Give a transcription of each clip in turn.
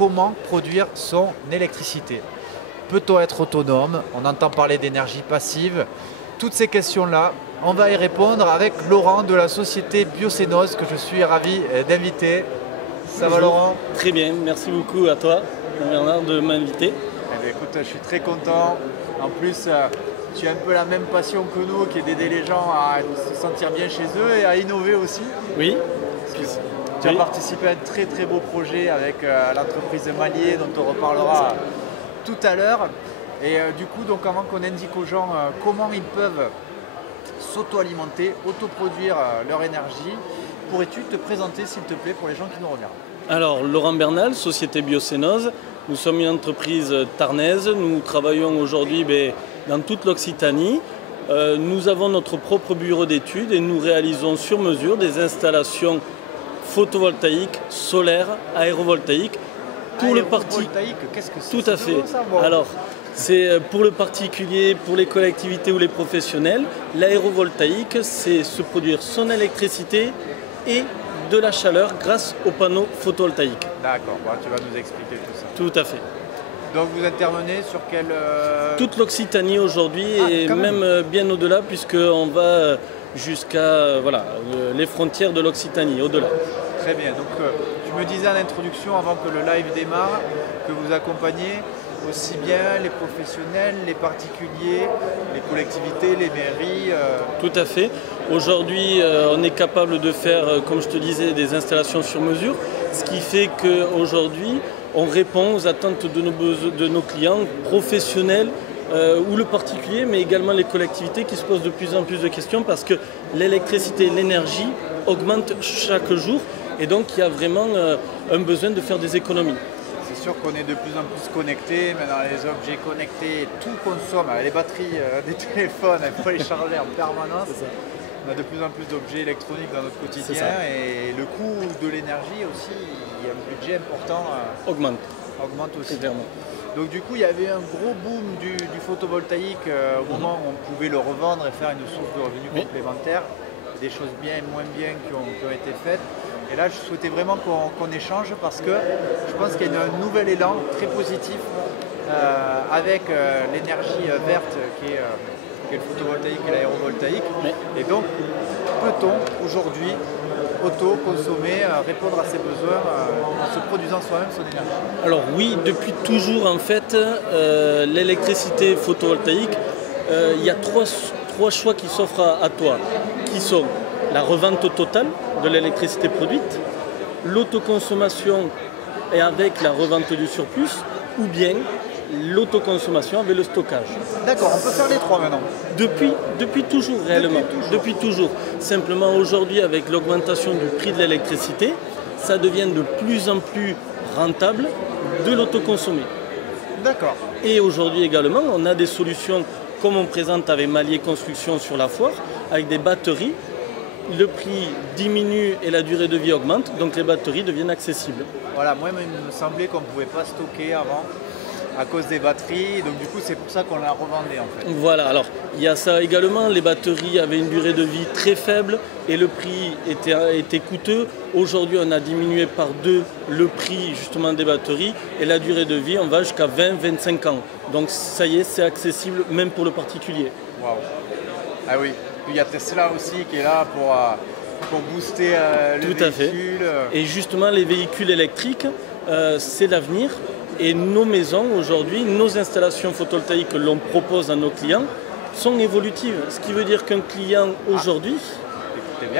comment produire son électricité. Peut-on être autonome? On entend parler d'énergie passive. Toutes ces questions-là, on va y répondre avec Laurent de la société Biocénoz que je suis ravi d'inviter. Ça va Laurent? Très bien, merci beaucoup à toi Bernard de m'inviter. Eh bien, écoute, je suis très content. En plus, tu as un peu la même passion que nous qui est d'aider les gens à se sentir bien chez eux et à innover aussi. Oui. Tu as participé à un très très beau projet avec l'entreprise Malier dont on reparlera tout à l'heure. Et du coup, donc, avant qu'on indique aux gens comment ils peuvent s'auto-alimenter, autoproduire leur énergie, pourrais-tu te présenter s'il te plaît pour les gens qui nous regardent? Alors, Laurent Bernal, société Biocénoz. Nous sommes une entreprise tarnaise. Nous travaillons aujourd'hui dans toute l'Occitanie. Nous avons notre propre bureau d'études et nous réalisons sur mesure des installations photovoltaïques, solaires, aérovoltaïques. Pour le particulier, qu'est-ce que c'est? Tout à fait. Alors, c'est pour le particulier, pour les collectivités ou les professionnels. L'aérovoltaïque, c'est se produire son électricité et de la chaleur grâce aux panneaux photovoltaïques. D'accord, tu vas nous expliquer tout ça. Tout à fait. Donc vous intervenez sur quelle... Toute l'Occitanie aujourd'hui et même bien au-delà puisqu'on va jusqu'à les frontières de l'Occitanie, au-delà. Très bien, donc tu me disais en introduction avant que le live démarre que vous accompagnez aussi bien les professionnels, les particuliers, les collectivités, les mairies. Tout à fait. Aujourd'hui, on est capable de faire, comme je te disais, des installations sur mesure, ce qui fait qu'aujourd'hui, on répond aux attentes de nos clients professionnels ou le particulier, mais également les collectivités qui se posent de plus en plus de questions parce que l'électricité, l'énergie augmentent chaque jour et donc il y a vraiment un besoin de faire des économies. C'est sûr qu'on est de plus en plus connectés, maintenant les objets connectés, tout consomme, les batteries des téléphones, il faut les charger en permanence. On a de plus en plus d'objets électroniques dans notre quotidien et le coût de l'énergie aussi, il y a un budget important. Augmente aussi. Clairement. Donc du coup, il y avait un gros boom du photovoltaïque au moment où on pouvait le revendre et faire une source de revenus complémentaire. Des choses bien et moins bien qui ont été faites. Et là, je souhaitais vraiment qu'on échange parce que je pense qu'il y a un nouvel élan très positif avec l'énergie verte qui est le photovoltaïque et l'aérovoltaïque. Et donc, peut-on aujourd'hui auto-consommer, répondre à ses besoins en se produisant soi-même son énergie? Alors oui, depuis toujours en fait, l'électricité photovoltaïque, il y a trois choix qui s'offrent à toi, qui sont la revente totale de l'électricité produite, l'autoconsommation et avec la revente du surplus, ou bien l'autoconsommation avec le stockage. D'accord, on peut faire les trois maintenant. Depuis toujours réellement. Depuis toujours. Simplement aujourd'hui avec l'augmentation du prix de l'électricité, ça devient de plus en plus rentable de l'autoconsommer. D'accord. Et aujourd'hui également, on a des solutions comme on présente avec Malier Construction sur la foire, avec des batteries. Le prix diminue et la durée de vie augmente, donc les batteries deviennent accessibles. Voilà, moi il me semblait qu'on ne pouvait pas stocker avant à cause des batteries, donc du coup c'est pour ça qu'on la revendait en fait. Voilà, alors il y a ça également, les batteries avaient une durée de vie très faible et le prix était coûteux. Aujourd'hui on a diminué par 2 le prix justement des batteries et la durée de vie on va jusqu'à 20-25 ans. Donc ça y est, c'est accessible même pour le particulier. Waouh. Ah oui. Il y a Tesla aussi qui est là pour booster le véhicule. Tout à fait. Et justement, les véhicules électriques, c'est l'avenir. Et nos maisons aujourd'hui, nos installations photovoltaïques que l'on propose à nos clients sont évolutives. Ce qui veut dire qu'un client aujourd'hui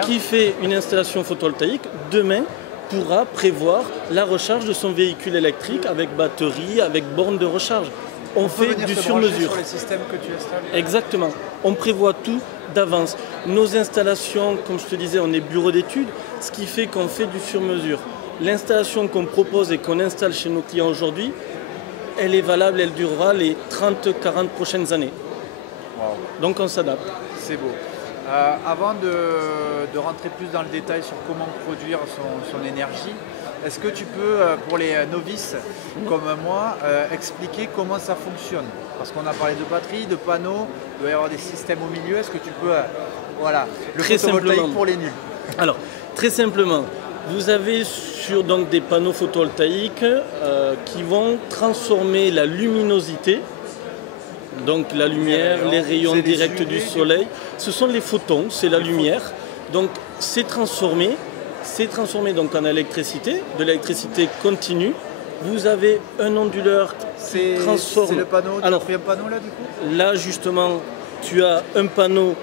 qui fait une installation photovoltaïque, demain, pourra prévoir la recharge de son véhicule électrique avec batterie, avec borne de recharge. On fait du sur-mesure. Sur les systèmes que tu installes. Exactement. On prévoit tout d'avance. Nos installations, comme je te disais, on est bureau d'études, ce qui fait qu'on fait du sur-mesure. L'installation qu'on propose et qu'on installe chez nos clients aujourd'hui, elle est valable, elle durera les 30-40 prochaines années. Wow. Donc on s'adapte. C'est beau. Avant de rentrer plus dans le détail sur comment produire son énergie, est-ce que tu peux, pour les novices comme moi, expliquer comment ça fonctionne? Parce qu'on a parlé de batterie, de panneaux, il doit y avoir des systèmes au milieu. Est-ce que tu peux, voilà, le photovoltaïque pour les nuls? Alors, très simplement, Vous avez sur donc, des panneaux photovoltaïques qui vont transformer la luminosité, donc la lumière, les rayons directs du soleil. Ce sont les photons, c'est la lumière. Donc c'est transformé donc, en électricité, de l'électricité continue. Vous avez un onduleur qui transforme. C'est le panneau, tu as pris un panneau là du coup? Là justement, tu as un panneau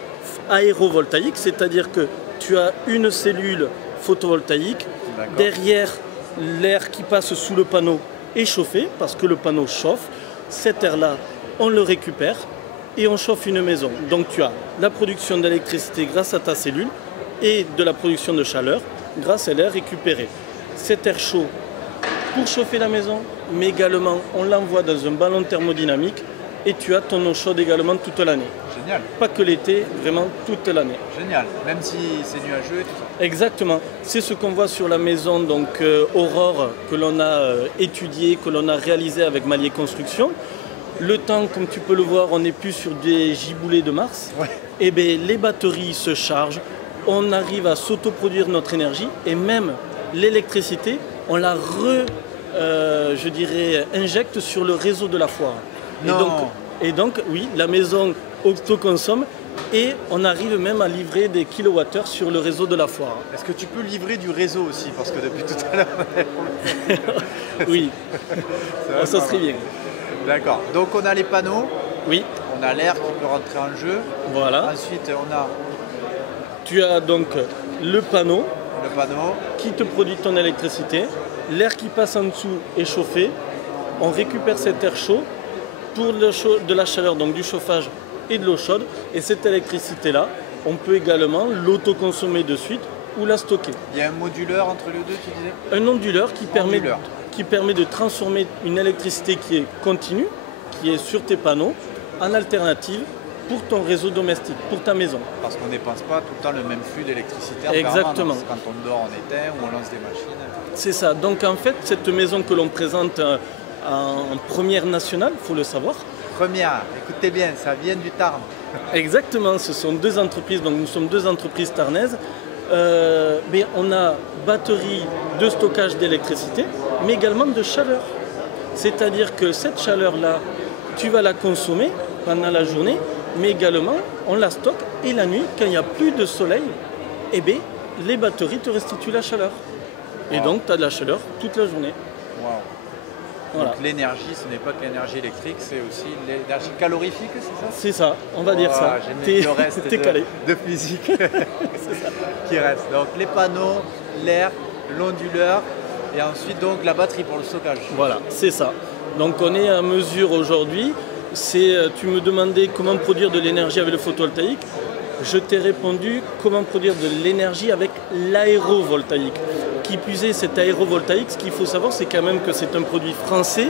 aérovoltaïque, c'est-à-dire que tu as une cellule photovoltaïque. Derrière, l'air qui passe sous le panneau est chauffé parce que le panneau chauffe. Cet air-là, on le récupère et on chauffe une maison. Donc tu as la production d'électricité grâce à ta cellule et de la production de chaleur grâce à l'air récupéré. Cet air chaud pour chauffer la maison, mais également on l'envoie dans un ballon thermodynamique et tu as ton eau chaude également toute l'année. Génial. Pas que l'été, vraiment toute l'année. Génial, même si c'est nuageux et tout ça. Exactement. C'est ce qu'on voit sur la maison donc, Aurore que l'on a étudié, que l'on a réalisé avec Malier Construction. Le temps, comme tu peux le voir, on n'est plus sur des giboulées de Mars. Ouais. Et bien, les batteries se chargent, on arrive à s'autoproduire notre énergie et même l'électricité, on la injecte sur le réseau de la foire. Et donc, oui, la maison autoconsomme et on arrive même à livrer des kilowattheures sur le réseau de la foire. Est-ce que tu peux livrer du réseau aussi? Parce que depuis tout à l'heure, oui, ça serait bien. D'accord, donc on a les panneaux, oui. On a l'air qui peut rentrer en jeu. Voilà. Ensuite, on a... Tu as donc le panneau qui te produit ton électricité. L'air qui passe en dessous est chauffé. On récupère cet air chaud pour de la chaleur, donc du chauffage et de l'eau chaude. Et cette électricité-là, on peut également l'autoconsommer de suite ou la stocker. Il y a un moduleur entre les deux, tu disais? Un onduleur qui permet de transformer une électricité qui est continue, qui est sur tes panneaux, en alternative pour ton réseau domestique, pour ta maison. Parce qu'on ne dépense pas tout le temps le même flux d'électricité. Exactement. Quand on dort, on éteint ou on lance des machines. C'est ça. Donc en fait, cette maison que l'on présente en première nationale, il faut le savoir. Première, écoutez bien, ça vient du Tarn. Exactement, ce sont deux entreprises, donc nous sommes deux entreprises tarnaises. Mais on a batterie de stockage d'électricité, mais également de chaleur. C'est-à-dire que cette chaleur-là, tu vas la consommer pendant la journée, mais également on la stocke et la nuit, quand il n'y a plus de soleil, eh bien, les batteries te restituent la chaleur. Et donc tu as de la chaleur toute la journée. Wow. Voilà. Donc l'énergie, ce n'est pas que l'énergie électrique, c'est aussi l'énergie calorifique, c'est ça? C'est ça, on va dire ça. Le reste de physique qui reste. Donc les panneaux, l'air, l'onduleur et ensuite donc la batterie pour le stockage. Voilà, c'est ça. Donc on est à mesure aujourd'hui. Tu me demandais comment produire de l'énergie avec le photovoltaïque. Je t'ai répondu comment produire de l'énergie avec l'aérovoltaïque. Qui plus est, cet aérovoltaïque, ce qu'il faut savoir, c'est quand même que c'est un produit français.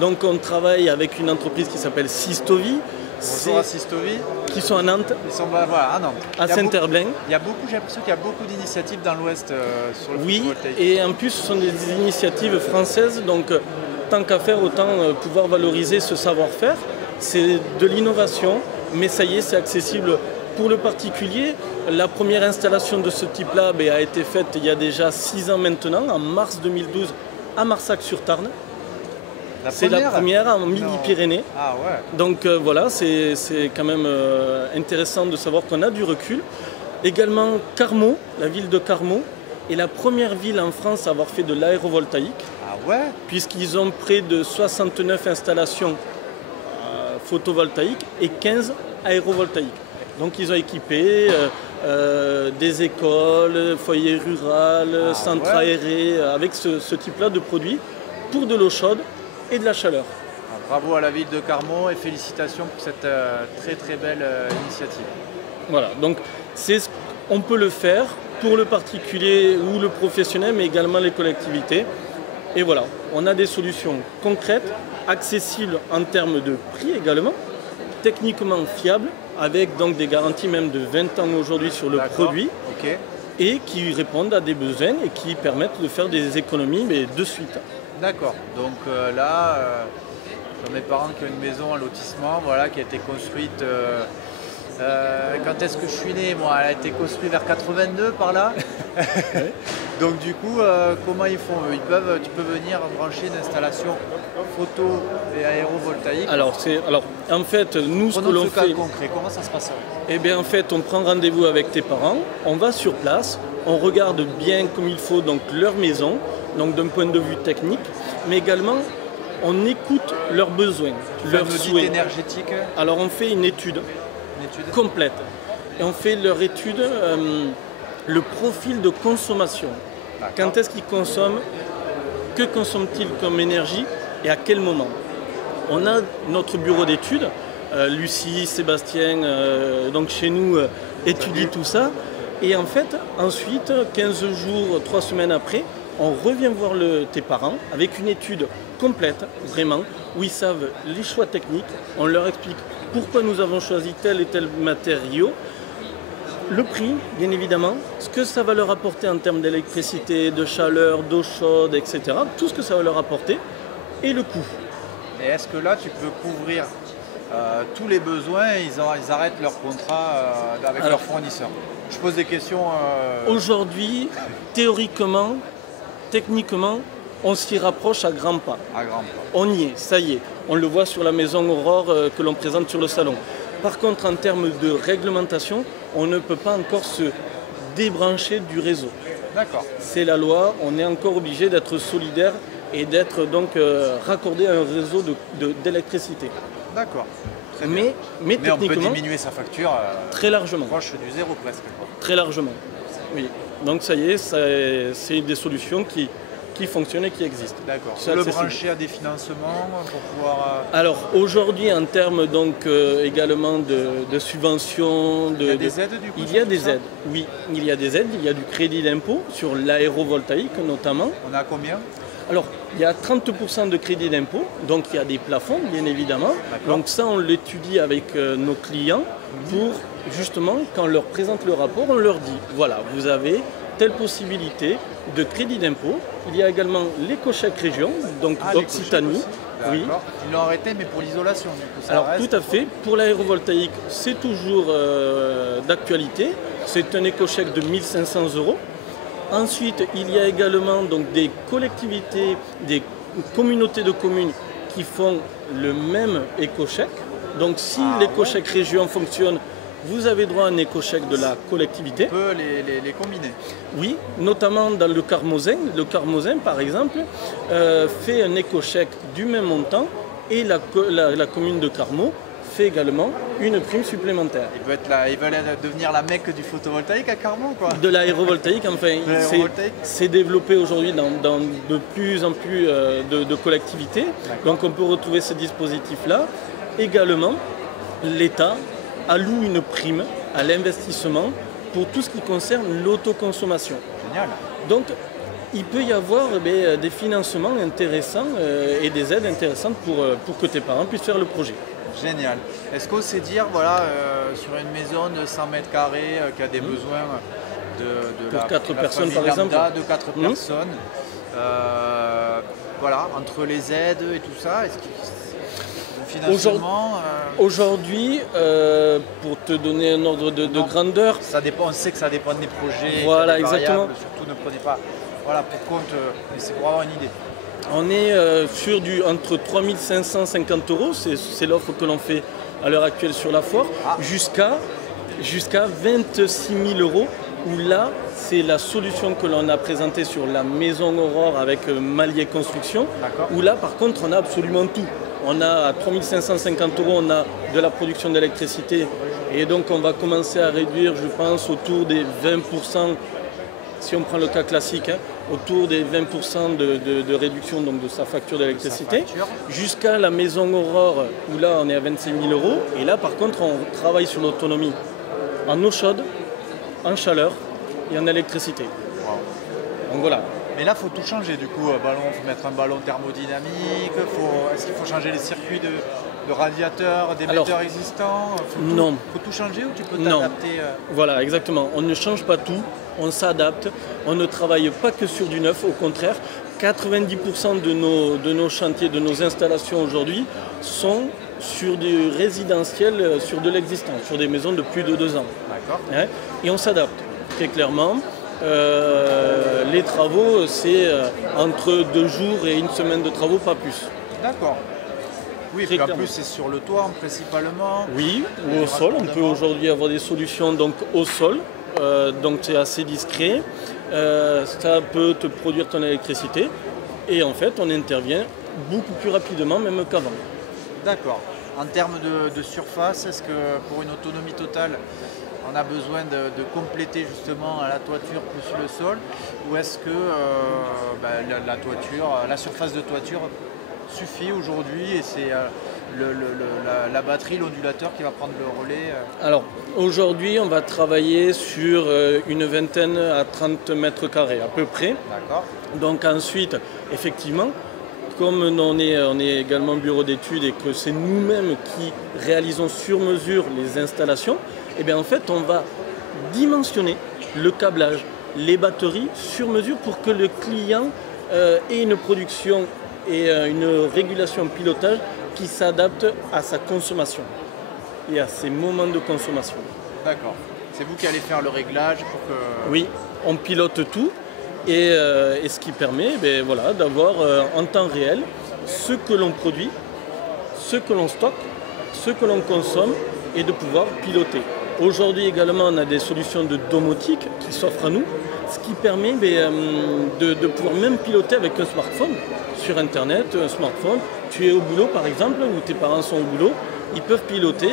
Donc on travaille avec une entreprise qui s'appelle Sistovi. Bonjour à Sistovi. Qui sont à Nantes. Ils sont à Nantes. À Saint-Herblain. J'ai l'impression qu'il y a beaucoup d'initiatives dans l'Ouest sur le photovoltaïque. Oui, et en plus ce sont des initiatives françaises. Donc tant qu'à faire, autant pouvoir valoriser ce savoir-faire. C'est de l'innovation, mais ça y est, c'est accessible pour le particulier. La première installation de ce type-là a été faite il y a déjà 6 ans maintenant, en mars 2012, à Marsac-sur-Tarn. C'est la première en Midi-Pyrénées. Ah ouais. Donc voilà, c'est quand même intéressant de savoir qu'on a du recul. Également Carmaux, la ville de Carmaux, est la première ville en France à avoir fait de l'aérovoltaïque. Ah ouais. Puisqu'ils ont près de 69 installations photovoltaïques et 15 aérovoltaïques. Donc ils ont équipé des écoles, foyers ruraux, centres aérés, avec ce type-là de produits pour de l'eau chaude et de la chaleur. Bravo à la ville de Carmaux et félicitations pour cette très très belle initiative. Voilà, donc on peut le faire pour le particulier ou le professionnel, mais également les collectivités. Et voilà, on a des solutions concrètes, accessibles en termes de prix également, techniquement fiables, avec donc des garanties même de 20 ans aujourd'hui sur le produit, et qui répondent à des besoins et qui permettent de faire des économies mais de suite. D'accord, donc là, mes parents qui ont une maison, un lotissement, voilà, qui a été construite, quand est-ce que je suis né? Moi, elle a été construite vers 82 par là. Donc du coup, comment ils font? Tu peux venir brancher une installation photo et aérovoltaïque. Alors en fait, nous ce que Prenons l'on ce cas fait, concret, comment ça se passerait? eh bien en fait, on prend rendez-vous avec tes parents, on va sur place, on regarde bien comme il faut donc leur maison, donc d'un point de vue technique, mais également on écoute leurs besoins, leurs Une audit souhaits. énergétique, Alors on fait une étude une étude. complète et on fait leur étude, le profil de consommation. D'accord. Quand est-ce qu'ils consomment, que consomment-ils comme énergie et à quel moment? On a notre bureau d'études, Lucie, Sébastien, donc chez nous, étudie tout ça. Et en fait, ensuite, 15 jours, 3 semaines après, on revient voir tes parents avec une étude complète, vraiment, où ils savent les choix techniques. On leur explique pourquoi nous avons choisi tel et tel matériau. Le prix, bien évidemment, ce que ça va leur apporter en termes d'électricité, de chaleur, d'eau chaude, etc. Tout ce que ça va leur apporter et le coût. Et est-ce que là, tu peux couvrir tous les besoins et ils arrêtent leur contrat avec leur fournisseur? Je pose des questions. Aujourd'hui, théoriquement, techniquement, on s'y rapproche à grands pas. À grands pas. On y est, ça y est. On le voit sur la maison Aurore que l'on présente sur le salon. Par contre, en termes de réglementation, on ne peut pas encore se débrancher du réseau. D'accord. C'est la loi, on est encore obligé d'être solidaire et d'être donc raccordé à un réseau d'électricité. D'accord. Mais on peut techniquement, diminuer sa facture très largement. proche du zéro presque, quoi. Très largement. Oui. Donc ça y est, c'est des solutions qui fonctionnent et qui existent. D'accord. C'est Le accessible. brancher à des financements pour pouvoir. Alors aujourd'hui, en termes donc également de subventions, Il y a des aides du coup? il y a sur des tout ça aides. Oui, il y a des aides. Il y a du crédit d'impôt sur l'aérovoltaïque notamment. On a combien? Alors, il y a 30% de crédit d'impôt, donc il y a des plafonds, bien évidemment. D'accord. Donc ça, on l'étudie avec nos clients pour, justement, quand on leur présente le rapport, on leur dit, voilà, vous avez telle possibilité de crédit d'impôt. Il y a également l'éco-chèque région, donc Ah, les Occitanie. cochons aussi. Oui. D'accord. Ils l'ont arrêté, mais pour l'isolation, du coup, ça Alors reste. tout à fait, pour l'aérovoltaïque, c'est toujours d'actualité. C'est un éco-chèque de 1 500 €. Ensuite, il y a également donc, des collectivités, des communautés de communes qui font le même éco-chèque. Donc si l'éco-chèque région fonctionne, vous avez droit à un éco-chèque de la collectivité. On peut les combiner. Oui, notamment dans le Carmosin. Le Carmosin, par exemple, fait un éco-chèque du même montant et la commune de Carmaux fait également une prime supplémentaire. Ils veulent devenir la Mecque du photovoltaïque à Carmont, quoi. De l'aérovoltaïque, enfin, c'est développé aujourd'hui dans de plus en plus de collectivités. Donc on peut retrouver ce dispositif-là. Également, l'État alloue une prime à l'investissement pour tout ce qui concerne l'autoconsommation. Génial. Donc, il peut y avoir des financements intéressants et des aides intéressantes pour que tes parents puissent faire le projet. Génial. Est-ce qu'on sait dire, voilà, sur une maison de 100 mètres carrés qui a des besoins de Pour 4 la personnes, famille par exemple. lambda, de 4 personnes, voilà, entre les aides et tout ça, est-ce que le financement, Aujourd'hui, pour te donner un ordre de grandeur, ça dépend, on sait que ça dépend des projets, Voilà, qu'il y a des exactement. variables, surtout ne prenez pas voilà, pour compte, mais c'est pour avoir une idée. on est sur entre 3 550 €, c'est l'offre que l'on fait à l'heure actuelle sur la foire, jusqu'à 26 000 €, où là, c'est la solution que l'on a présentée sur la maison Aurore avec Malier Construction, où là, par contre, on a absolument tout. On a à 3 550 €, on a de la production d'électricité, et donc on va commencer à réduire, je pense, autour des 20%, si on prend le cas classique, autour des 20% de réduction donc, de sa facture d'électricité, jusqu'à la maison Aurore, où là on est à 25 000 €, et là par contre on travaille sur l'autonomie en eau chaude, en chaleur et en électricité. Donc voilà. Mais là, il faut tout changer du coup. Il faut mettre un ballon thermodynamique. Est-ce qu'il faut changer les circuits de radiateurs, d'émetteurs existants? Non. Il faut tout changer ou tu peux Non. t'adapter Voilà, exactement. On ne change pas tout, on s'adapte. On ne travaille pas que sur du neuf. Au contraire, 90% de nos chantiers, de nos installations aujourd'hui sont sur du résidentiel, sur de l'existant, sur des maisons de plus de 2 ans. D'accord. Et on s'adapte très clairement. Les travaux, c'est entre 2 jours et 1 semaine de travaux, pas plus. D'accord. Oui, puis en plus c'est sur le toit principalement. Oui, ou au sol. On peut aujourd'hui avoir des solutions donc au sol. Donc c'est assez discret. Ça peut te produire ton électricité. Et en fait, on intervient beaucoup plus rapidement même qu'avant. D'accord. En termes de surface, est-ce que pour une autonomie totale, on a besoin de compléter justement la toiture plus le sol, ou est-ce que la surface de toiture suffit aujourd'hui et c'est la batterie, l'ondulateur qui va prendre le relais? Alors aujourd'hui, on va travailler sur une vingtaine à 30 mètres carrés à peu près. D'accord. Donc ensuite, effectivement, comme on est également bureau d'études et que c'est nous-mêmes qui réalisons sur mesure les installations, et bien en fait on va dimensionner le câblage, les batteries sur mesure pour que le client ait une production et une régulation pilotage qui s'adapte à sa consommation et à ses moments de consommation. D'accord. C'est vous qui allez faire le réglage pour que... Oui, on pilote tout. Et ce qui permet d'avoir en temps réel ce que l'on produit, ce que l'on stocke, ce que l'on consomme et de pouvoir piloter. Aujourd'hui également, on a des solutions de domotique qui s'offrent à nous, ce qui permet de pouvoir même piloter avec un smartphone sur Internet, un smartphone. Tu es au boulot par exemple, ou tes parents sont au boulot, ils peuvent piloter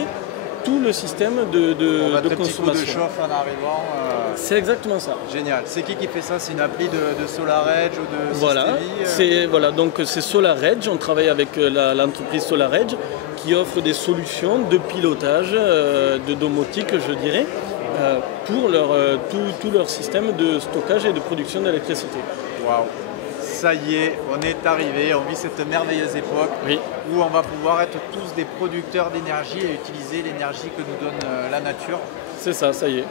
tout le système de consommation. Petit coup de chauffe en arrivant. C'est exactement ça. Génial. C'est qui fait ça? C'est une appli de SolarEdge ou de Voilà, donc c'est SolarEdge. On travaille avec l'entreprise SolarEdge qui offre des solutions de pilotage, de domotique, je dirais, pour tout leur système de stockage et de production d'électricité. Waouh! Ça y est, on est arrivé, on vit cette merveilleuse époque où on va pouvoir être tous des producteurs d'énergie et utiliser l'énergie que nous donne la nature. C'est ça, ça y est.